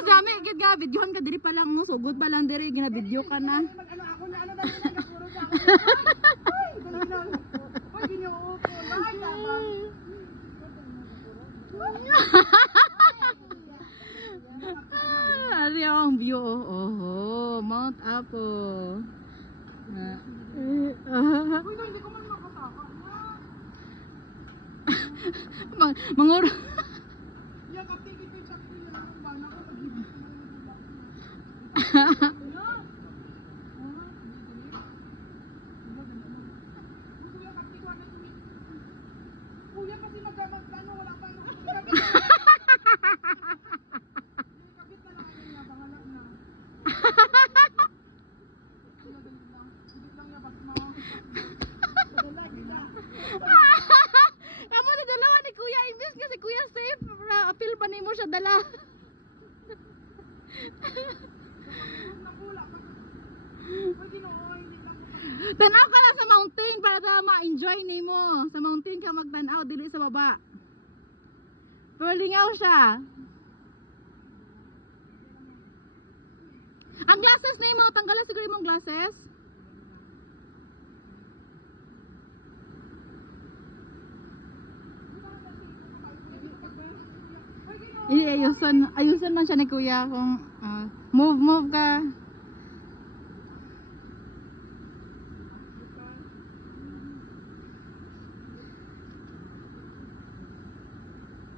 mas dami gid nga videohan ka diri pa lang mo sugod pa lang diri gina-video ka na. Ano ako na ano dali na puro sa ako. Ay, ginoo ko. Ay, tabang. Ari ang view oh, Mount Apo. Uy, hindi ko man makasaka. Manguro. Ya kapti kita chat ko na bana ko pag-ibig ko man. Kuya kasi magkano wala pa ano. Kapit na lang niya pangalan na. Hindi lang niya bas mo. Amo ni dalawa ni Kuya imbis kasi Kuya safe apil pa nimo siya dala. Tanaw ka lang sa mountain para ma-enjoy nimo. Sa mountain ka magtanaw dili sa baba. Pero lingaw siya. Ang glasses nimo, tanggalan siguro imong glasses. Ayusan man siya ni Kuya kung move ka.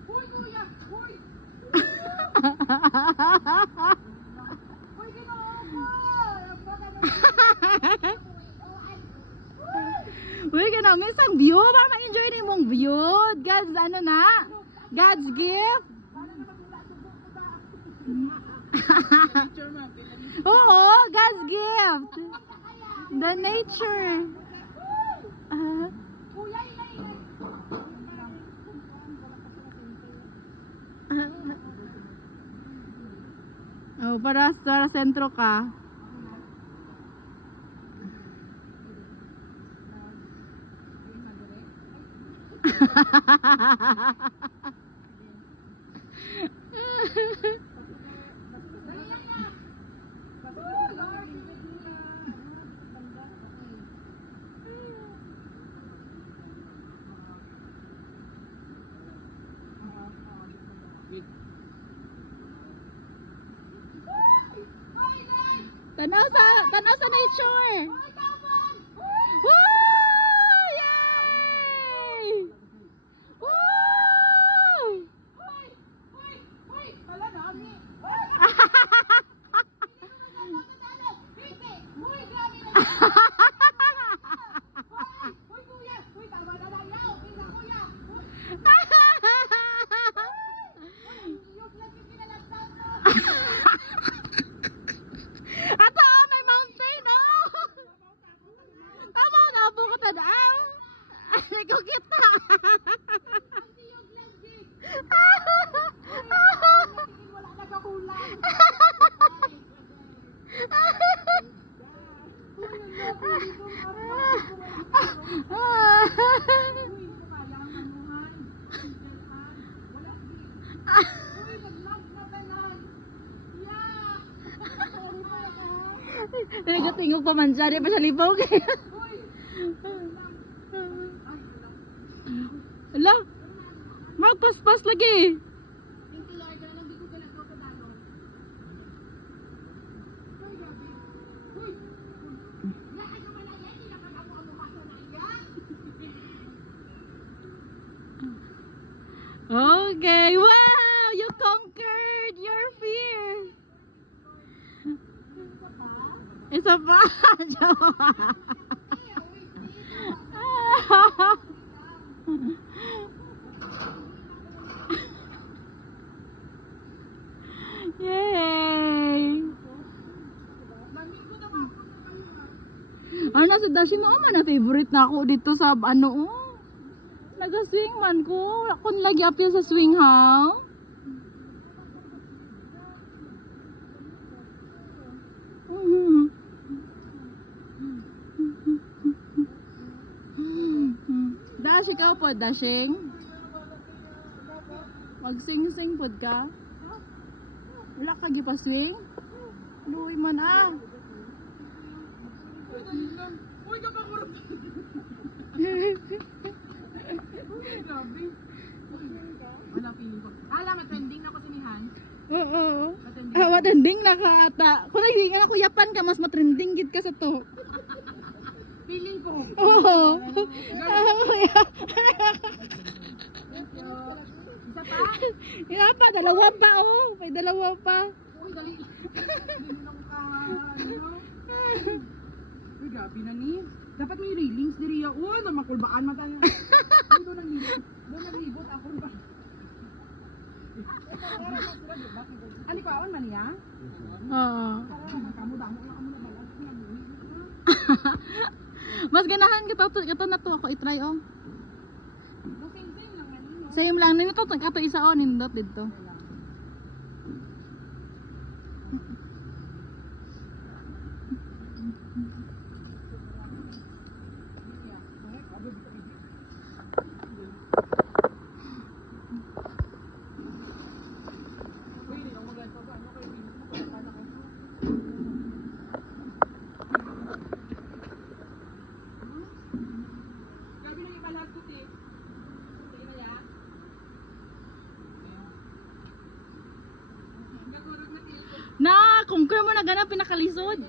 Hoy kuya, hoy. Hoy ginoo ko. Baka Uy, ganun, isang view para ma-enjoy ni mong view. God's ano na? God's gift. Oo, God's gift. The nature. Oh, para sentro ka. Tanaw sa nature. Woo! Yay! Woo! Ato, may mountain, oh! Tama na po ko tanaw. Ay, ko kita. wala nagakulang. Nagatingog pa man siya, di pa siya libaw kaya. Ala, magpaspas lagi. Okay, wow, you conquered your fear. Isa pa, yay! Ano na sa Dashi mo man na favorite na ako dito sa ano oh. Naga-swing man ko. Wala ko nilagi apil sa swing ha. Dash ikaw po, dashing? Mag-sing-sing po ka? Wala ka gipaswing? Luoy man ah. Uy, kapakurot. Grabe. Wala feeling ko. Alam, trending na ko sinihan. Oo. Matending na ka ata. Kung naghingan ako yapan ka, mas matrending gid ka sa to. Feeling ko. Oo. Isa pa? Ila pa, dalawa pa oh. May dalawa pa. Uy, dali. Dali lang ka. Uy, grabe na ni. Dapat may railings diri ya. Uy, na makulbaan mata niya. Doon naghibot ako ba? Ani ko awan man niya? Oo. Kamu damo na kamo na balas niya. Mas ganahan kita na to ako i-try oh. Sing-sing lang man. Same lang nito kato isa oh nindot dito. Na, conquer mo na ganang pinakalisod.